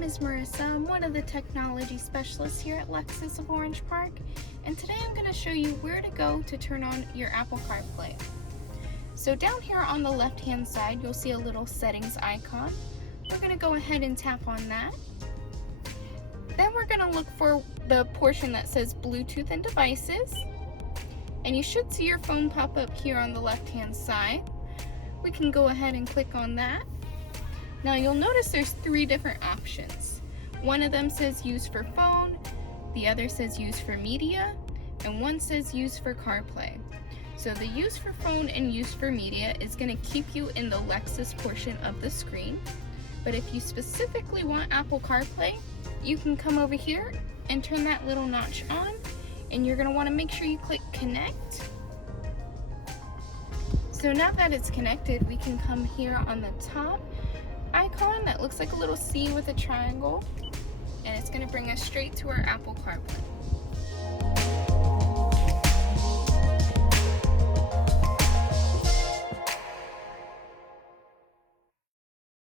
name is Marissa. I'm one of the technology specialists here at Lexus of Orange Park, and today I'm going to show you where to go to turn on your Apple CarPlay. So down here on the left hand side you'll see a little settings icon. We're going to go ahead and tap on that. Then we're going to look for the portion that says Bluetooth and devices, and you should see your phone pop up here on the left hand side. We can go ahead and click on that. Now you'll notice there's three different options. One of them says use for phone, the other says use for media, and one says use for CarPlay. So the use for phone and use for media is going to keep you in the Lexus portion of the screen. But if you specifically want Apple CarPlay, you can come over here and turn that little notch on, and you're going to want to make sure you click connect. So now that it's connected, we can come here on the top icon that looks like a little C with a triangle, and it's going to bring us straight to our Apple CarPlay.